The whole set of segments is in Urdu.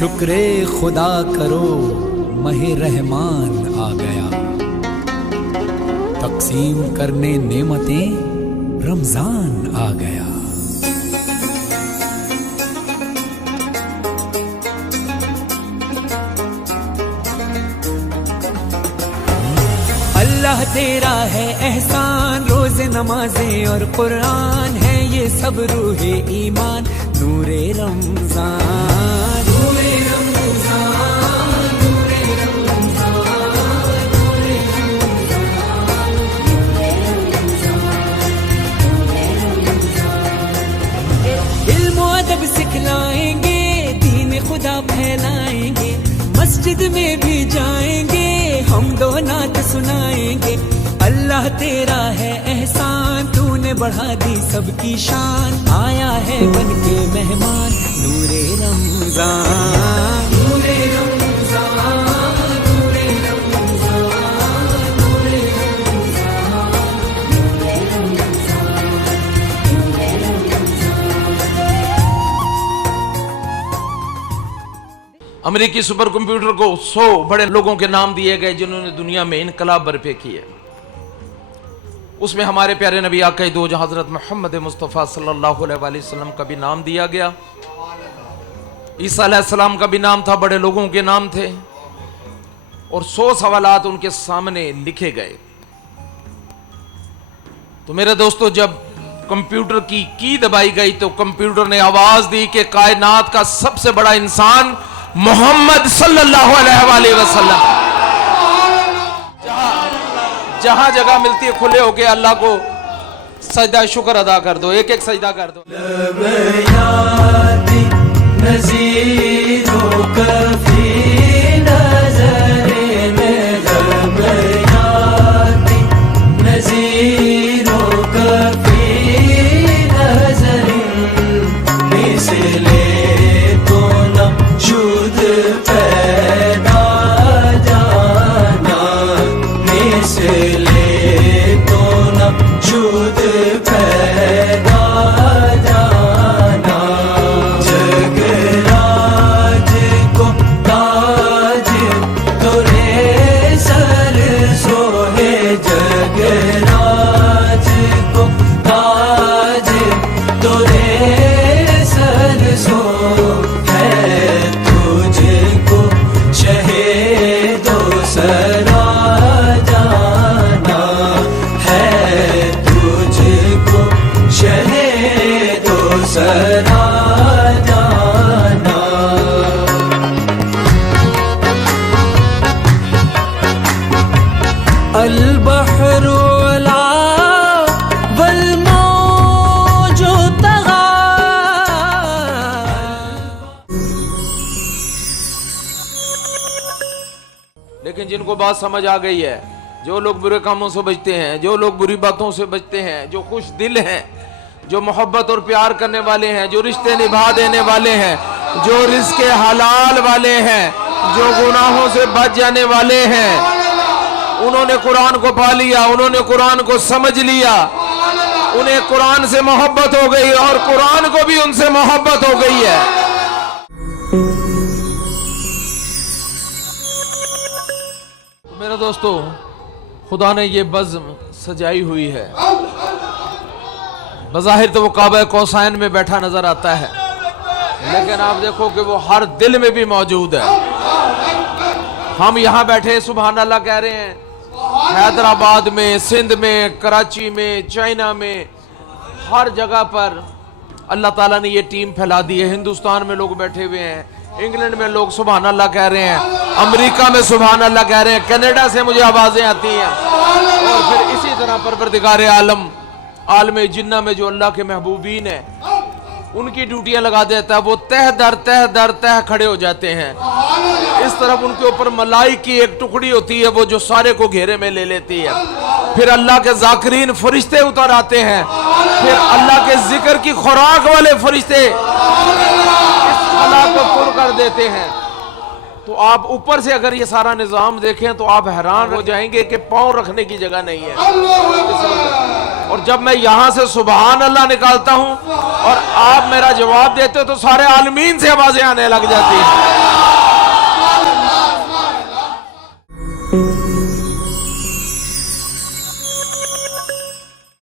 شکر خدا کرو ماہ رحمان آ گیا، تقسیم کرنے نعمتیں رمضان آ گیا۔ اللہ تیرا ہے احسان، روز نمازیں اور قرآن ہے یہ سب روح ایمان، نور رمضان نور رمضان نور رمضان نور رمضان۔ علم و ادب سکھلائیں گے، دین خدا پھیلائیں گے، مسجد میں بھی جائیں گے، ہم دو نعت سنائیں گے۔ اللہ تیرا ہے احسان، تو نے بڑھا دی سب کی شان، آیا ہے بن کے مہمان، نور رمضان نور رمضان نور رمضان نور امریکی سپر کمپیوٹر کو 100 بڑے لوگوں کے نام دیے گئے جنہوں نے دنیا میں انقلاب برپے کیے، اس میں ہمارے پیارے نبی آقا دو جہاں حضرت محمد مصطفیٰ صلی اللہ علیہ وآلہ وسلم کا بھی نام دیا گیا، عیسیٰ علیہ السلام کا بھی نام تھا، بڑے لوگوں کے نام تھے، اور 100 سوالات ان کے سامنے لکھے گئے۔ تو میرے دوستو، جب کمپیوٹر کی دبائی گئی تو کمپیوٹر نے آواز دی کہ کائنات کا سب سے بڑا انسان محمد صلی اللہ علیہ وآلہ وسلم۔ جہاں جگہ ملتی ہے کھلے ہو کے اللہ کو سجدہ شکر ادا کر دو، ایک ایک سجدہ کر دو۔ البحر علا والموج طغى۔ لیکن جن کو بات سمجھ آ گئی ہے، جو لوگ برے کاموں سے بچتے ہیں، جو لوگ بری باتوں سے بچتے ہیں، جو خوش دل ہیں، جو محبت اور پیار کرنے والے ہیں، جو رشتے نبھا دینے والے ہیں، جو رزق حلال والے ہیں، جو گناہوں سے بچ جانے والے ہیں، انہوں نے قرآن کو پا لیا، انہوں نے قرآن کو سمجھ لیا، انہیں قرآن سے محبت ہو گئی اور قرآن کو بھی ان سے محبت ہو گئی ہے۔ میرے دوستو، خدا نے یہ بزم سجائی ہوئی ہے، بظاہر تو وہ کعبہ کوسین میں بیٹھا نظر آتا ہے، لیکن آپ دیکھو کہ وہ ہر دل میں بھی موجود ہے۔ ہم یہاں بیٹھے سبحان اللہ کہہ رہے ہیں، حیدرآباد میں، سندھ میں، کراچی میں، چائنا میں، ہر جگہ پر اللہ تعالیٰ نے یہ ٹیم پھیلا دی ہے۔ ہندوستان میں لوگ بیٹھے ہوئے ہیں، انگلینڈ میں لوگ سبحان اللہ کہہ رہے ہیں، امریکہ میں سبحان اللہ کہہ رہے ہیں، کینیڈا سے مجھے آوازیں آتی ہیں، اور پھر اسی طرح پروردگار عالم عالم جنہ میں جو اللہ کے محبوبین ہیں ان کی ڈیوٹیاں لگا دیتا ہے، وہ تہ در کھڑے ہو جاتے ہیں۔ اس طرف ان کے اوپر ملائی کی ایک ٹکڑی ہوتی ہے، وہ جو سارے کو گھیرے میں لے لیتی ہے، پھر اللہ کے ذاکرین فرشتے اتر آتے ہیں، پھر اللہ کے ذکر کی خوراک والے فرشتے اس خلا کو پر کر دیتے ہیں۔ تو آپ اوپر سے اگر یہ سارا نظام دیکھیں تو آپ حیران ہو جائیں گے کہ پاؤں رکھنے کی جگہ نہیں ہے۔ اور جب میں یہاں سے سبحان اللہ نکالتا ہوں اور آپ میرا جواب دیتے ہو تو سارے عالمین سے آوازیں آنے لگ جاتی ہیں۔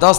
10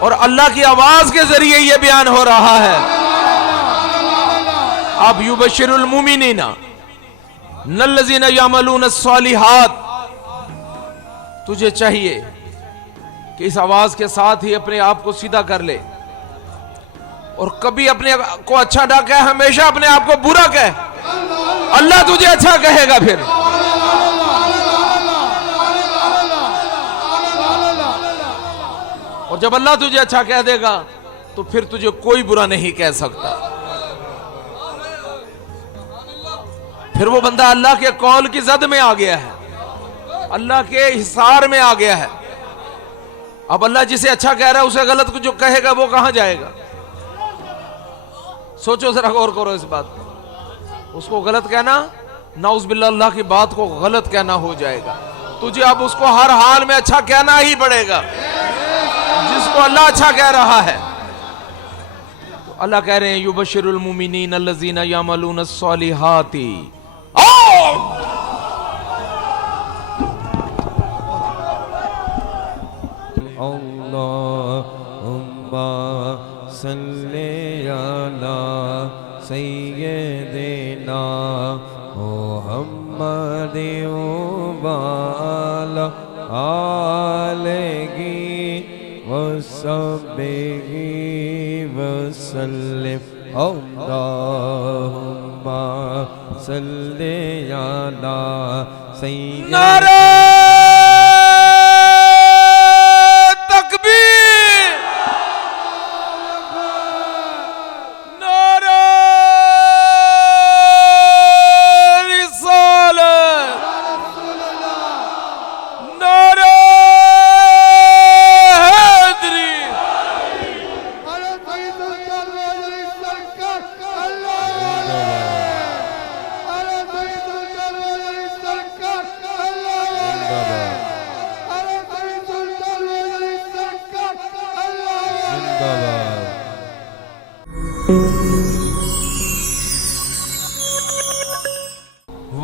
اور اللہ کی آواز کے ذریعے یہ بیان ہو رہا ہے. اب یبشر المومنین الذین یعملون الصالحات. تجھے چاہیے کہ اس آواز کے ساتھ ہی اپنے آپ کو سیدھا کر لے اور کبھی اپنے کو اچھا نہ کہے, ہمیشہ اپنے آپ کو برا کہے. اللہ تجھے اچھا کہے گا پھر. اور جب اللہ تجھے اچھا کہہ دے گا تو پھر تجھے کوئی برا نہیں کہہ سکتا. پھر وہ بندہ اللہ کے قول کی زد میں آ گیا ہے, اللہ کے حصار میں آ گیا ہے. اب اللہ جسے اچھا کہہ رہا ہے اسے غلط جو کہے گا وہ کہاں جائے گا؟ سوچو ذرا, غور کرو اس بات پر. اس کو غلط کہنا, نعوذ باللہ اللہ کی بات کو غلط کہنا ہو جائے گا. تجھے اب اس کو ہر حال میں اچھا کہنا ہی پڑے گا جس کو اللہ اچھا کہہ رہا ہے. تو اللہ کہہ رہے ہیں یبشر المومنین الذین یعملون الصالحات. اللہم صلی علی سیدنا محمد وعلی آلہ وصحبہ وسلم. اللہم صلی علی سیدنا. نعرہ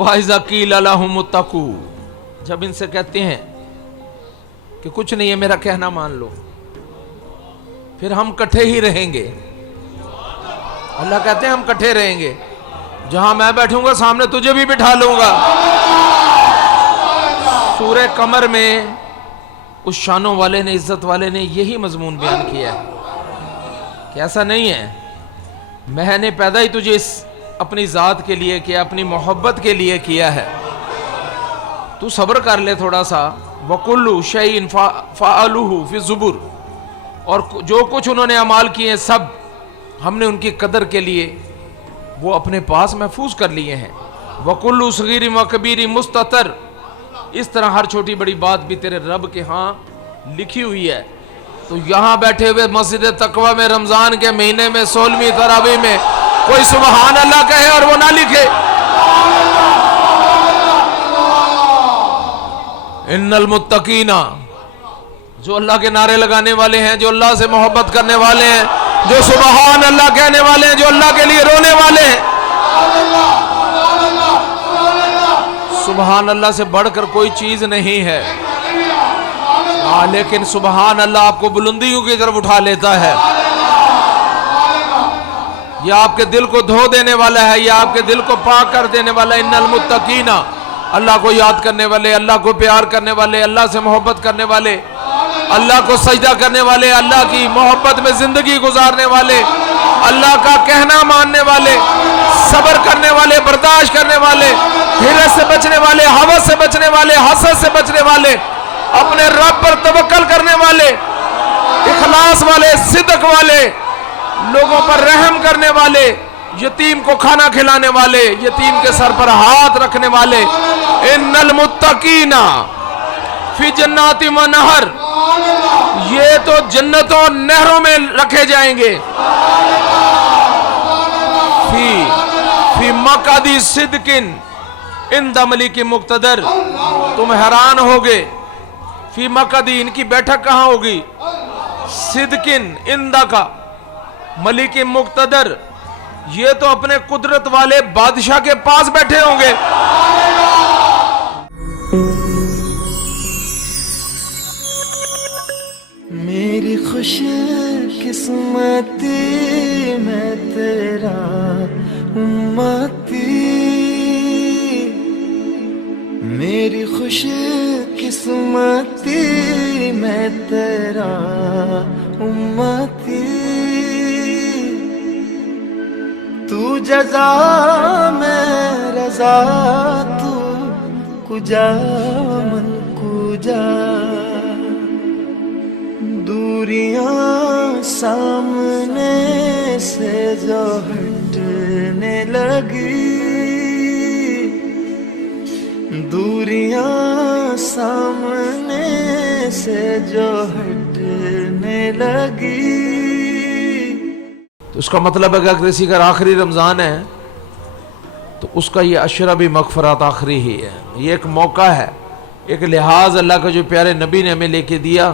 وَإِذَا قِيلَ لَهُمُ اتَّقُوا. جب ان سے کہتے ہیں کہ کچھ نہیں ہے, میرا کہنا مان لو, پھر ہم کٹھے ہی رہیں گے. اللہ کہتے ہیں ہم کٹھے رہیں گے, جہاں میں بیٹھوں گا سامنے تجھے بھی بٹھا لوں گا. سورہ قمر میں اس شانوں والے نے, عزت والے نے یہی مضمون بیان کیا ہے کہ ایسا نہیں ہے, میں نے پیدا ہی تجھے اس اپنی ذات کے لیے کیا, اپنی محبت کے لیے کیا ہے. تو صبر کر لے تھوڑا سا. وَكُلُّ شَيْءٍ فَعَلُوهُ فِي الزُّبُرِ. اور جو کچھ انہوں نے اعمال کیے سب ہم نے ان کی قدر کے لیے وہ اپنے پاس محفوظ کر لیے ہیں. وَكُلُّ صَغِيرٍ وَكَبِيرٍ مُسْتَطَرٍ. اس طرح ہر چھوٹی بڑی بات بھی تیرے رب کے ہاں لکھی ہوئی ہے. تو یہاں بیٹھے ہوئے مسجد تقوی میں رمضان کے مہینے میں 16ویں تراویح میں کوئی سبحان اللہ کہے اور وہ نہ لکھے. ان المتقین, جو اللہ کے نعرے لگانے والے ہیں, جو اللہ سے محبت کرنے والے ہیں, جو سبحان اللہ کہنے والے ہیں, جو اللہ کے لیے رونے والے ہیں. سبحان اللہ سے بڑھ کر کوئی چیز نہیں ہے, لیکن سبحان اللہ آپ کو بلندیوں کی طرف اٹھا لیتا ہے. یہ آپ کے دل کو دھو دینے والا ہے, یہ آپ کے دل کو پاک کر دینے والا ہے. ان المتقین, اللہ کو یاد کرنے والے, اللہ کو پیار کرنے والے, اللہ سے محبت کرنے والے, اللہ کو سجدہ کرنے والے, اللہ کی محبت میں زندگی گزارنے والے, اللہ کا کہنا ماننے والے, صبر کرنے والے, برداشت کرنے والے, حرص سے بچنے والے, ہوس سے بچنے والے, حسد سے بچنے والے, اپنے رب پر توکل کرنے والے, اخلاص والے, صدق والے, لوگوں پر رحم کرنے والے, یتیم کو کھانا کھلانے والے, یتیم کے سر پر ہاتھ رکھنے والے. ان المتقین فی جنات و نہر, یہ تو جنتوں نہروں میں رکھے جائیں گے. فی مقعد صدق عند ملک مقتدر. تم حیران ہوگے, فی مقعد, ان کی بیٹھک کہاں ہوگی؟ صدق عند کا ملک مقتدر, یہ تو اپنے قدرت والے بادشاہ کے پاس بیٹھے ہوں گے. میری خوش قسمتی میں تیرا امتی، میری خوش قسمتی میں تیرا امتی، تو جزا میں رضا، تو کجا من کجا، دوریاں سامنے سے جو ہٹنے لگی، دوریاں سامنے سے جو ہٹنے لگی۔ تو اس کا مطلب ہے کہ اگر کسی کا آخری رمضان ہے تو اس کا یہ عشرہ بھی مغفرات آخری ہی ہے، یہ ایک موقع ہے، ایک لحاظ اللہ کا جو پیارے نبی نے ہمیں لے کے دیا،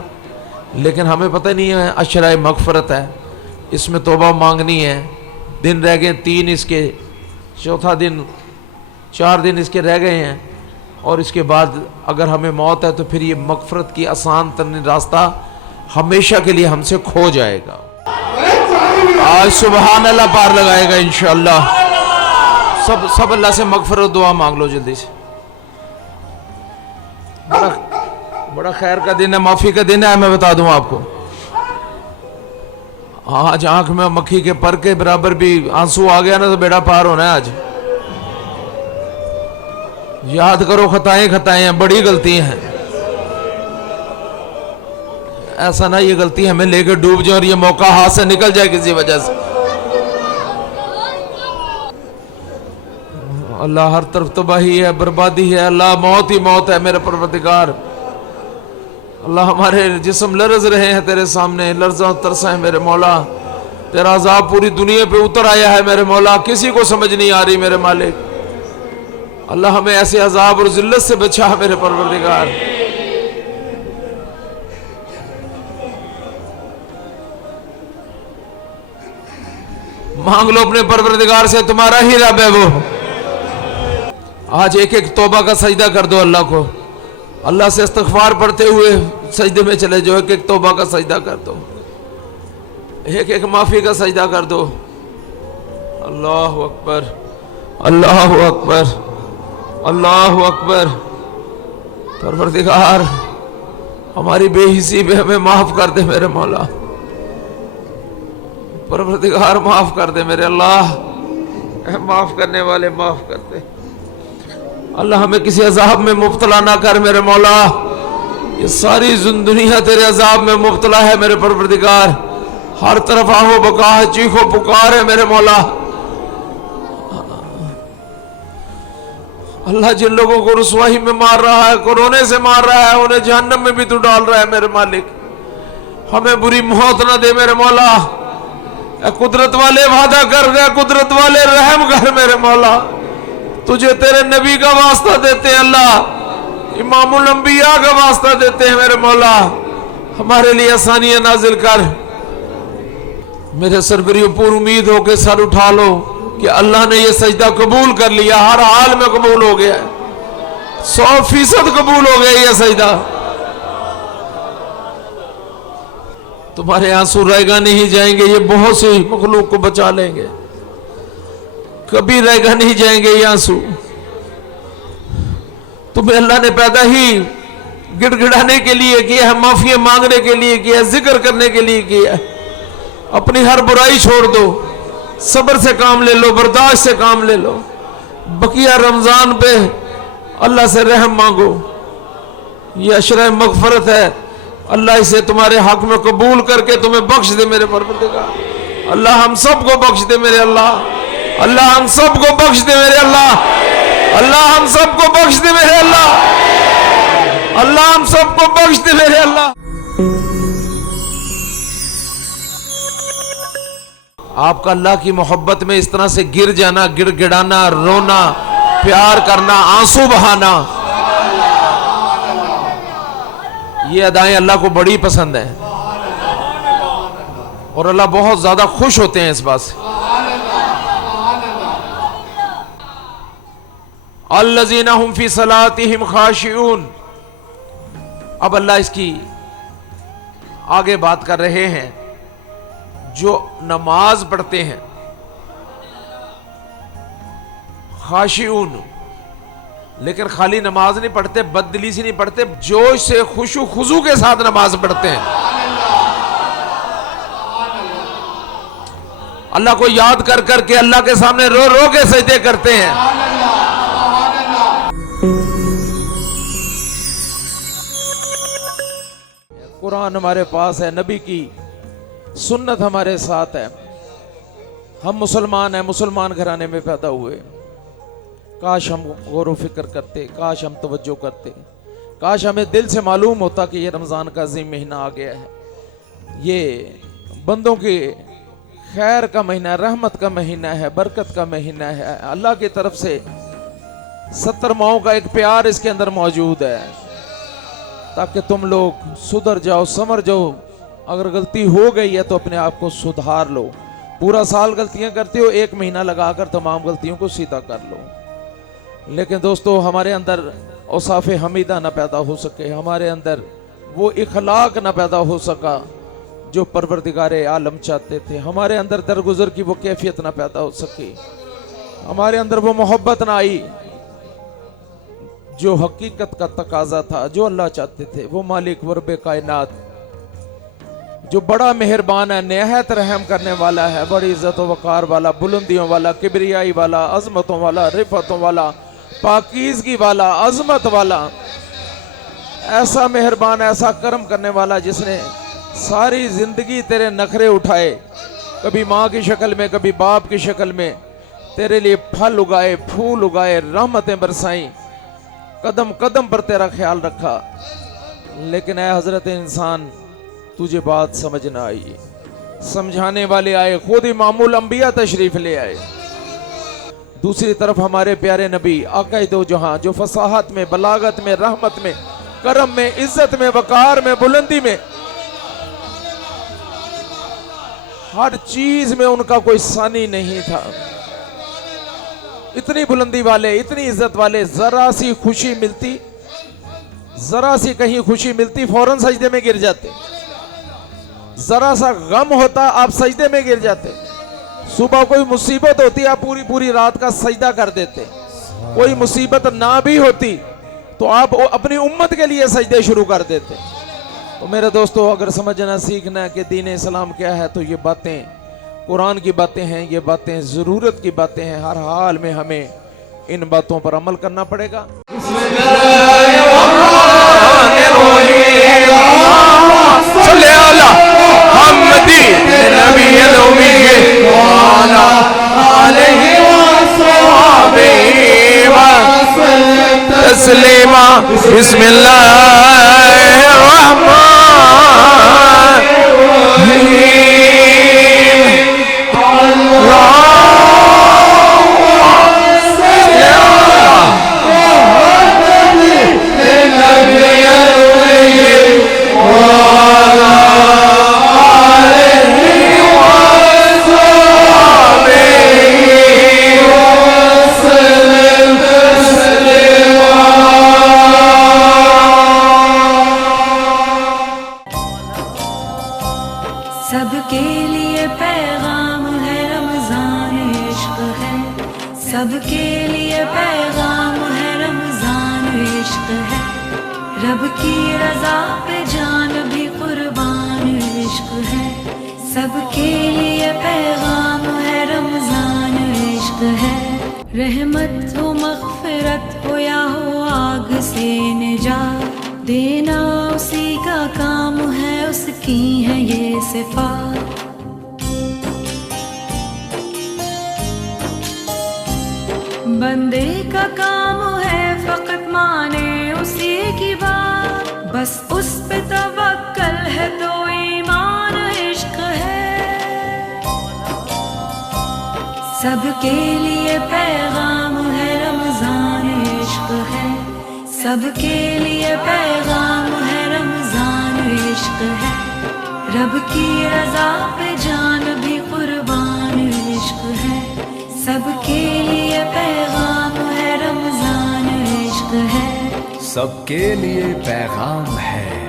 لیکن ہمیں پتہ نہیں ہے عشرہ مغفرت ہے، اس میں توبہ مانگنی ہے، دن رہ گئے 3 اس کے، چوتھا دن 4 دن اس کے رہ گئے ہیں، اور اس کے بعد اگر ہمیں موت ہے تو پھر یہ مغفرت کی آسان ترین راستہ ہمیشہ کے لیے ہم سے کھو جائے گا۔ آج سبحان اللہ پار لگائے گا انشاءاللہ۔ سب اللہ سے مغفرت دعا مانگ لو جلدی سے، بڑا خیر کا دن ہے، معافی کا دن ہے، میں بتا دوں آپ کو۔ آج آنکھ میں مکھی کے پر کے برابر بھی آنسو آ گیا نا تو بیڑا پار ہونا ہے آج۔ یاد کرو خطائیں ہیں، بڑی غلطی ہیں، ایسا نہ یہ غلطی ہمیں لے کے ڈوب جائے اور یہ موقع ہاتھ سے نکل جائے کسی وجہ سے۔ اللہ ہر طرف تباہی ہے، بربادی ہے، اللہ موت ہی موت ہے میرے پروردگار۔ اللہ ہمارے جسم لرز رہے ہیں تیرے سامنے، لرزاں ترساں ہیں میرے مولا، تیرا عذاب پوری دنیا پہ اتر آیا ہے میرے مولا، کسی کو سمجھ نہیں آ رہی میرے مالک۔ اللہ ہمیں ایسے عذاب اور ذلت سے بچا میرے پروردگار۔ مانگ لو اپنے پروردگار سے، تمہارا ہی رب ہے وہ۔ آج ایک ایک توبہ کا سجدہ کر دو اللہ کو، اللہ سے استغفار پڑھتے ہوئے سجدے میں چلے جاؤ، ایک ایک توبہ کا سجدہ کر دو، ایک ایک معافی کا سجدہ کر دو۔ اللہ اکبر، اللہ اکبر، اللہ اکبر۔ پروردگار ہماری بے حسی پہ ہمیں معاف کر دے میرے مولا، پروردگار معاف کر دے میرے اللہ، اے معاف کرنے والے معاف کر دے اللہ، ہمیں کسی عذاب میں مبتلا نہ کر میرے مولا، یہ ساری دنیا تیرے عذاب میں مبتلا ہے میرے پروردگار، ہر طرف آہو بکا ہے، چیخو پکار ہے میرے مولا۔ اللہ جن لوگوں کو رسوائی میں مار رہا ہے، کورونے سے مار رہا ہے، انہیں جہنم میں بھی تو ڈال رہا ہے میرے مالک، ہمیں بری موت نہ دے میرے مولا۔ اے قدرت والے وعدہ کر گئے، قدرت والے رحم کر میرے مولا، تجھے تیرے نبی کا واسطہ دیتے ہیں اللہ، امام الانبیاء کا واسطہ دیتے ہیں میرے مولا، ہمارے لیے آسانیاں نازل کر۔ میرے سربریوں پر امید ہو کے سر اٹھا لو کہ اللہ نے یہ سجدہ قبول کر لیا، ہر حال میں قبول ہو گیا ہے، 100% قبول ہو گیا یہ سجدہ۔ تمہارے آنسو رائے گا نہیں جائیں گے، یہ بہت سی مخلوق کو بچا لیں گے، کبھی رائے گا نہیں جائیں گے یہ آنسو۔ تمہیں اللہ نے پیدا ہی گڑ گڑانے کے لیے کیا ہے، معافی مانگنے کے لیے کیا ہے، ذکر کرنے کے لیے کیا ہے۔ اپنی ہر برائی چھوڑ دو، صبر سے کام لے لو، برداشت سے کام لے لو، بقیہ رمضان پہ اللہ سے رحم مانگو، یہ عشرہ مغفرت ہے، اللہ اسے تمہارے حق میں قبول کر کے تمہیں بخش دے میرے پروردگار۔ اللہ ہم سب کو بخش دے میرے اللہ، اللہ ہم سب کو بخش دے میرے اللہ، اللہ ہم سب کو بخش دے میرے اللہ، اللہ ہم سب کو بخش دے میرے اللہ۔ آپ کا اللہ کی محبت میں اس طرح سے گر جانا، گڑ گڑانا، رونا، پیار کرنا، آنسو بہانا، یہ ادائیں اللہ کو بڑی پسند ہیں، اور اللہ بہت زیادہ خوش ہوتے ہیں اس بات سے۔ الذین هم فی صلاتہم خاشعون، اب اللہ اس کی آگے بات کر رہے ہیں جو نماز پڑھتے ہیں، خاشعون، لیکن خالی نماز نہیں پڑھتے، بددلی سے نہیں پڑھتے، جوش سے خشوع خضوع کے ساتھ نماز پڑھتے ہیں، اللہ کو یاد کر کر کے اللہ کے سامنے رو رو کے سجدے کرتے ہیں۔ قرآن ہمارے پاس ہے، نبی کی سنت ہمارے ساتھ ہے، ہم مسلمان ہیں، مسلمان گھرانے میں پیدا ہوئے، کاش ہم غور و فکر کرتے، کاش ہم توجہ کرتے، کاش ہمیں دل سے معلوم ہوتا کہ یہ رمضان کا عظیم مہینہ آ گیا ہے، یہ بندوں کی خیر کا مہینہ ہے، رحمت کا مہینہ ہے، برکت کا مہینہ ہے، اللہ کی طرف سے 70 ماہوں کا ایک پیار اس کے اندر موجود ہے، تاکہ تم لوگ سدھر جاؤ، سمر جاؤ، اگر غلطی ہو گئی ہے تو اپنے آپ کو سدھار لو، پورا سال غلطیاں کرتے ہو، ایک مہینہ لگا کر تمام غلطیوں کو سیدھا کر لو۔ لیکن دوستو ہمارے اندر اوصاف حمیدہ نہ پیدا ہو سکے، ہمارے اندر وہ اخلاق نہ پیدا ہو سکا جو پروردگار عالم چاہتے تھے، ہمارے اندر درگزر کی وہ کیفیت نہ پیدا ہو سکی، ہمارے اندر وہ محبت نہ آئی جو حقیقت کا تقاضا تھا، جو اللہ چاہتے تھے، وہ مالک و رب کائنات جو بڑا مہربان ہے، نہایت رحم کرنے والا ہے، بڑی عزت و وقار والا، بلندیوں والا، کبریائی والا، عظمتوں والا، رفعتوں والا، پاکیزگی والا، عظمت والا، ایسا مہربان، ایسا کرم کرنے والا جس نے ساری زندگی تیرے نخرے اٹھائے، کبھی ماں کی شکل میں، کبھی باپ کی شکل میں، تیرے لیے پھل اگائے، پھول اگائے، رحمتیں برسائیں، قدم قدم پر تیرا خیال رکھا، لیکن اے حضرت انسان تجھے بات سمجھ نہ آئی، سمجھانے والے آئے، خود امام الانبیاء تشریف لے آئے، دوسری طرف ہمارے پیارے نبی آقا دو جہاں جو فصاحت میں، بلاغت میں، رحمت میں، کرم میں، عزت میں، وقار میں، بلندی میں، ہر چیز میں ان کا کوئی ثانی نہیں تھا، اتنی بلندی والے، اتنی عزت والے، ذرا سی خوشی ملتی، ذرا سی کہیں خوشی ملتی فوراً سجدے میں گر جاتے، ذرا سا غم ہوتا آپ سجدے میں گر جاتے، صبح کوئی مصیبت ہوتی آپ پوری پوری رات کا سجدہ کر دیتے، کوئی مصیبت نہ بھی ہوتی تو آپ اپنی امت کے لیے سجدے شروع کر دیتے۔ تو میرے دوستو اگر سمجھنا سیکھنا ہے کہ دین اسلام کیا ہے تو یہ باتیں قرآن کی باتیں ہیں، یہ باتیں ضرورت کی باتیں ہیں، ہر حال میں ہمیں ان باتوں پر عمل کرنا پڑے گا۔ صلی اللہ محمدی نبی الامی وعلا آلہ وصحبہ وسلم تسلیما۔ بسم اللہ الرحمن الرحیم۔ سب کے لیے پیغام ہے رمضان عشق ہے، سب کے لیے پیغام ہے رمضان عشق ہے، رب کی رضا پہ جان بھی قربان عشق ہے، سب کے لیے پیغام ہے رمضان عشق ہے، رحمت ہو مغفرت ہو یا ہو آگ سے نجات، دینا اسی کا کام ہے، اس کی ہے یہ صفات، بندے کا کام ہے فقط مانے اسی کی بات، بس اس پہ توکل ہے تو ایمان عشق ہے، سب کے لیے پیغام ہے رمضان عشق ہے، سب کے لیے پیغام ہے رمضان عشق ہے، رب کی رضا پہ جان بھی قربان عشق ہے، سب کے لیے پیغام ہے رمضان عشق ہے، سب کے لیے پیغام ہے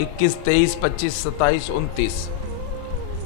21, 23, 25, 27, 29।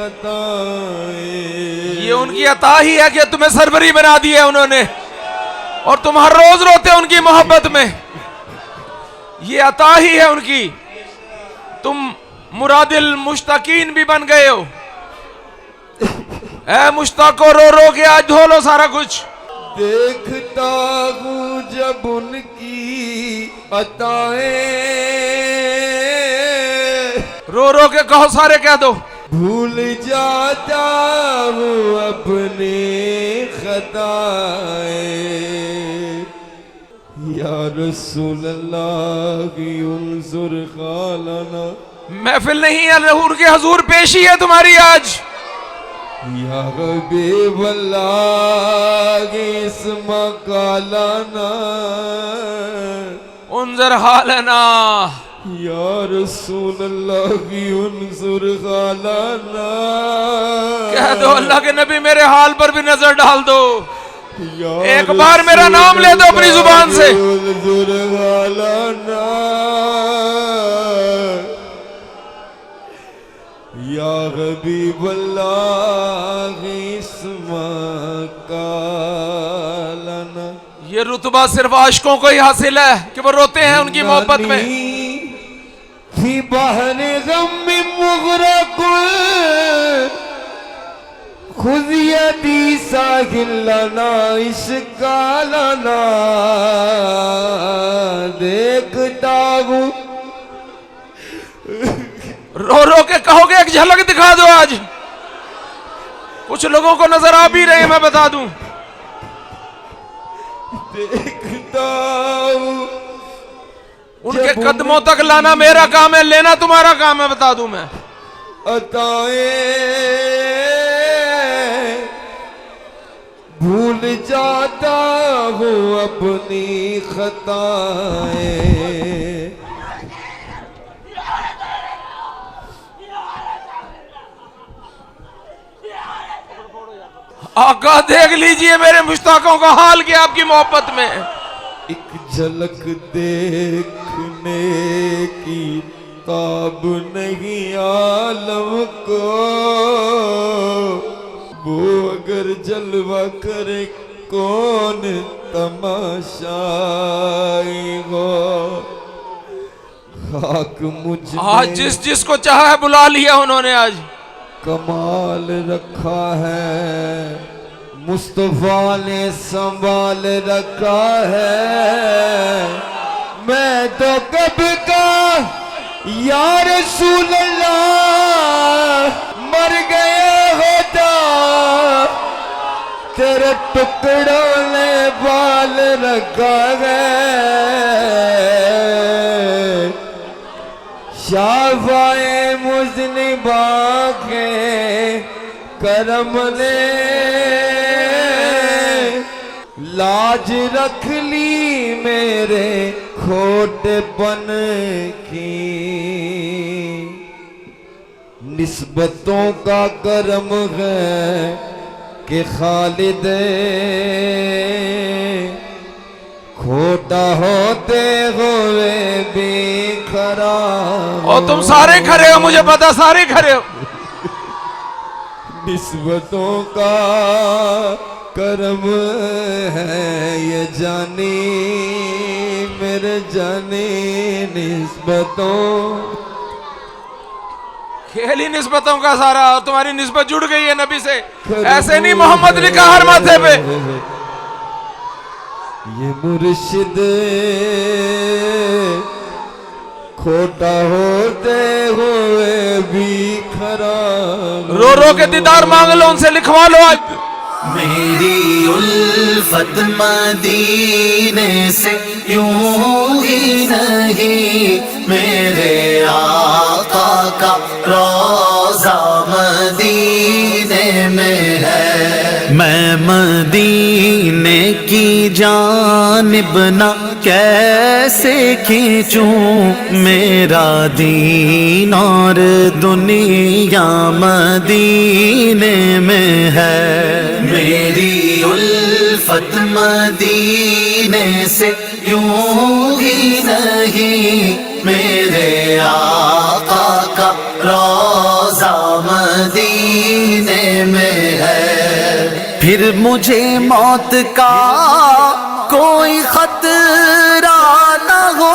خطائیں. یہ ان کی عطا ہی ہے کہ تمہیں سربری بنا دی ہے انہوں نے، اور تم ہر روز روتے ان کی محبت میں. یہ عطا ہی ہے ان کی. تم مراد المشتاقین بھی بن گئے ہو. اے مشتاقو رو رو کے آج دھو لو سارا کچھ. دیکھتا ہوں جب ان کی عطائیں، رو رو کے کہو سارے کہہ دو. بھول جاتا ہوں اپنی خطائیں. یا رسول اللہ انظر حالنا. محفل نہیں ہے، حضور کے حضور پیشی ہے تمہاری آج. یا حبیب اللہ اسما قالنا. انظر حالنا. یا رسول اللہ انظر حالنا. کہہ دو اللہ کے نبی میرے حال پر بھی نظر ڈال دو. یا ایک بار میرا نام لے دو اپنی زبان سے. انظر حالنا. یا حبیب اللہ اسما قالنا. یہ رتبہ صرف عاشقوں کو ہی حاصل ہے کہ وہ روتے ہیں ان کی محبت میں. فی بحر غم مغرق خذ یدی ساحل لنا اشکا لنا. دیکھتا ہوں رو رو کے کہو گے ایک جھلک دکھا دو آج. کچھ لوگوں کو نظر آ بھی رہے ہیں، میں بتا دوں. دیکھتا ہوں ان کے قدموں تک لانا میرا کام ہے، لینا تمہارا کام ہے، بتا دوں میں. عطائیں بھول جاتا ہوں اپنی خطائیں. آقا دیکھ لیجئے میرے مشتاقوں کا حال کیا آپ کی محبت میں. ایک جھلک دیکھنے کی تاب نہیں عالم کو، وہ اگر جلوہ کرے کون تماشائی ہو. خاک مجھ آج میں جس کو چاہا ہے بلا لیا انہوں نے. آج کمال رکھا ہے، مصطفیٰ نے سنبھال رکھا ہے. میں تو کب کا یا رسول اللہ مر گیا ہوتا، تیرے ٹکڑوں نے بال رکھا ہے. شافعِ مذنبا کے کرم نے لاج رکھ لی میرے کھوٹے پن کی. نسبتوں کا کرم ہے کہ خالد کھوٹا ہوتے ہوئے بھی کھڑا. اور تم سارے کھڑے ہو، مجھے پتا سارے کھڑے ہو. نسبتوں کا کرم ہے یہ جانی میرے جانی. نسبتوں کھیلی نسبتوں کا سارا، اور تمہاری نسبت جڑ گئی ہے نبی سے. ایسے نہیں محمد لکھا ہر ماتھے پہ. یہ مرشد کھوٹا ہوتے ہوئے بھی کھڑا. رو رو کے دیدار مانگ لو ان سے، لکھوا لو آج. میری الفت مدینے سے یوں ہی نہیں، میرے آقا کا روضہ مدینے میں ہے. میں مدینے کی جانب نہ کیسے کھینچوں، میرا دین اور دنیا مدینے میں ہے. میری الفت مدینے سے یوں ہی نہیں، میرے آقا کا روضہ مدینے پھر مجھے موت کا کوئی خطرہ نہ ہو،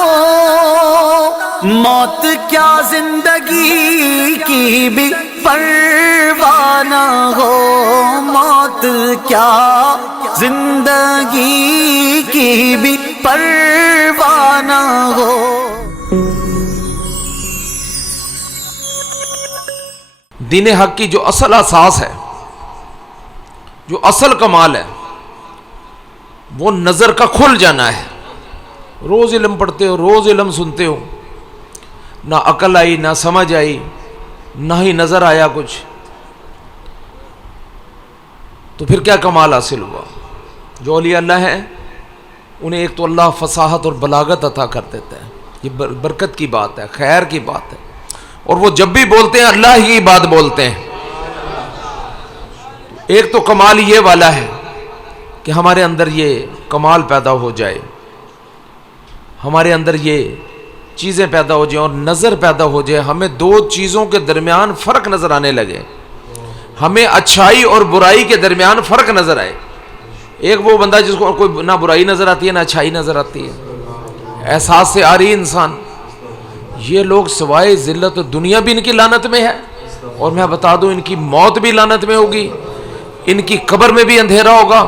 موت کیا زندگی کی بھی پرواہ نہ ہو، موت کیا زندگی کی بھی پرواہ نہ ہو۔ دین حق کی جو اصل اساس ہے، جو اصل کمال ہے، وہ نظر کا کھل جانا ہے۔ روز علم پڑھتے ہو، روز علم سنتے ہو، نہ عقل آئی، نہ سمجھ آئی، نہ ہی نظر آیا کچھ، تو پھر کیا کمال حاصل ہوا؟ جو اولیاء اللہ ہیں انہیں ایک تو اللہ فصاحت اور بلاغت عطا کر دیتا ہے، یہ برکت کی بات ہے، خیر کی بات ہے، اور وہ جب بھی بولتے ہیں اللہ ہی کی بات بولتے ہیں۔ ایک تو کمال یہ والا ہے کہ ہمارے اندر یہ کمال پیدا ہو جائے، ہمارے اندر یہ چیزیں پیدا ہو جائیں اور نظر پیدا ہو جائے، ہمیں دو چیزوں کے درمیان فرق نظر آنے لگے، ہمیں اچھائی اور برائی کے درمیان فرق نظر آئے۔ ایک وہ بندہ جس کو کوئی نہ برائی نظر آتی ہے نہ اچھائی نظر آتی ہے، احساس سے آ رہی انسان، یہ لوگ سوائے ذلت دنیا بھی ان کی لعنت میں ہے، اور میں بتا دوں ان کی موت بھی لعنت میں ہوگی، ان کی قبر میں بھی اندھیرا ہوگا،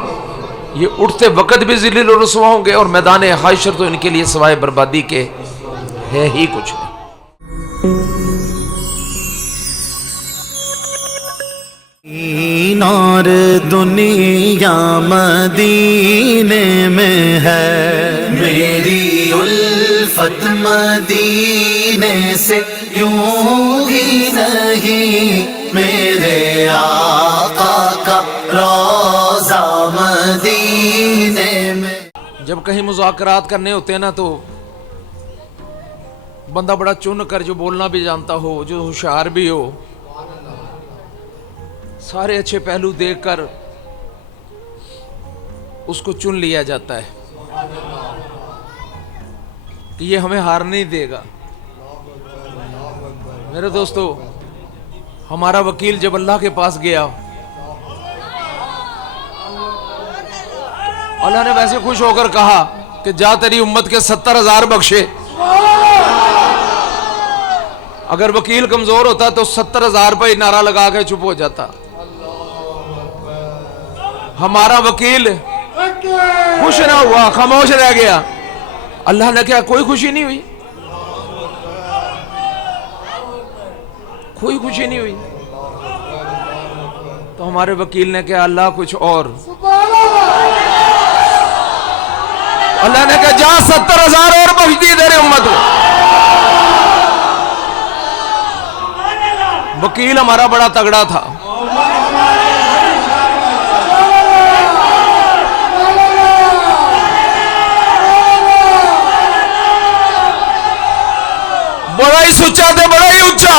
یہ اٹھتے وقت بھی ذلیل و رسوا ہوں گے، اور میدان حشر تو ان کے لیے سوائے بربادی کے ہے ہی کچھ نہیں۔ اور دنیا مدینے میں ہے، میری الفت مدینے سے یوں ہی نہیں، میرے آقا کا روضہ مدینے میں۔ جب کہیں مذاکرات کرنے ہوتے ہیں نا تو بندہ بڑا چن کر جو بولنا بھی جانتا ہو، جو ہوشیار بھی ہو، سارے اچھے پہلو دیکھ کر اس کو چن لیا جاتا ہے کہ یہ ہمیں ہار نہیں دے گا۔ میرے دوستو، ہمارا وکیل جب اللہ کے پاس گیا، اللہ نے ویسے خوش ہو کر کہا کہ جا تیری امت کے 70,000 بخشے۔ اگر وکیل کمزور ہوتا تو 70,000 پہ نعرہ لگا کے چپ ہو جاتا۔ ہمارا وکیل خوش نہ ہوا، خاموش رہ گیا۔ اللہ نے کیا کوئی خوشی نہیں ہوئی؟ کوئی خوشی نہیں ہوئی؟ تو ہمارے وکیل نے کہا اللہ کچھ اور، اللہ نے کہا جا 70,000 اور بخش دی تیری امت کو۔ وکیل ہمارا بڑا تگڑا تھا، بڑا ہی سچا تھے، بڑا ہی اونچا،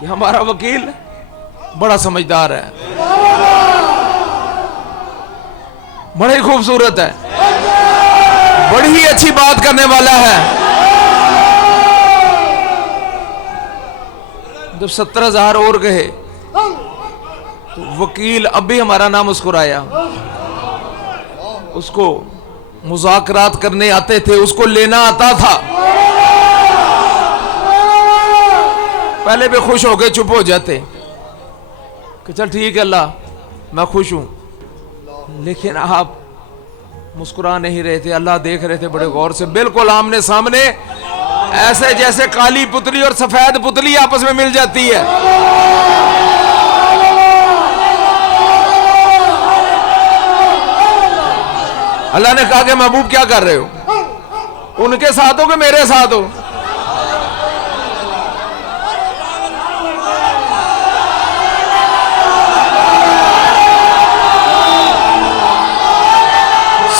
کہ ہمارا وکیل بڑا سمجھدار ہے، بڑا ہی خوبصورت ہے، بڑی ہی اچھی بات کرنے والا ہے۔ جب 70,000 اور گئے تو وکیل اب بھی ہمارا نام مسکرایا، اس کو مذاکرات کرنے آتے تھے، اس کو لینا آتا تھا۔ پہلے بھی خوش ہو کے چپ ہو جاتے کہ چل ٹھیک ہے اللہ میں خوش ہوں، لیکن آپ مسکرا نہیں رہے تھے، اللہ دیکھ رہے تھے بڑے غور سے، بالکل آمنے سامنے، ایسے جیسے کالی پتلی اور سفید پتلی آپس میں مل جاتی ہے۔ اللہ نے کہا کہ محبوب کیا کر رہے ہو؟ ان کے ساتھ ہو کہ میرے ساتھ ہو؟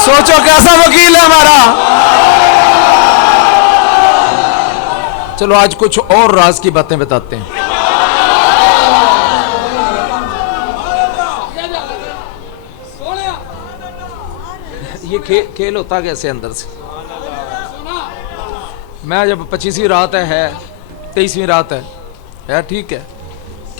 سوچو کیسا وکیل ہے ہمارا۔ چلو آج کچھ اور راز کی باتیں بتاتے ہیں۔ یہ کھیل ہوتا کیسے اندر سے؟ میں جب 25ویں رات ہے 23ویں رات ہے ٹھیک ہے،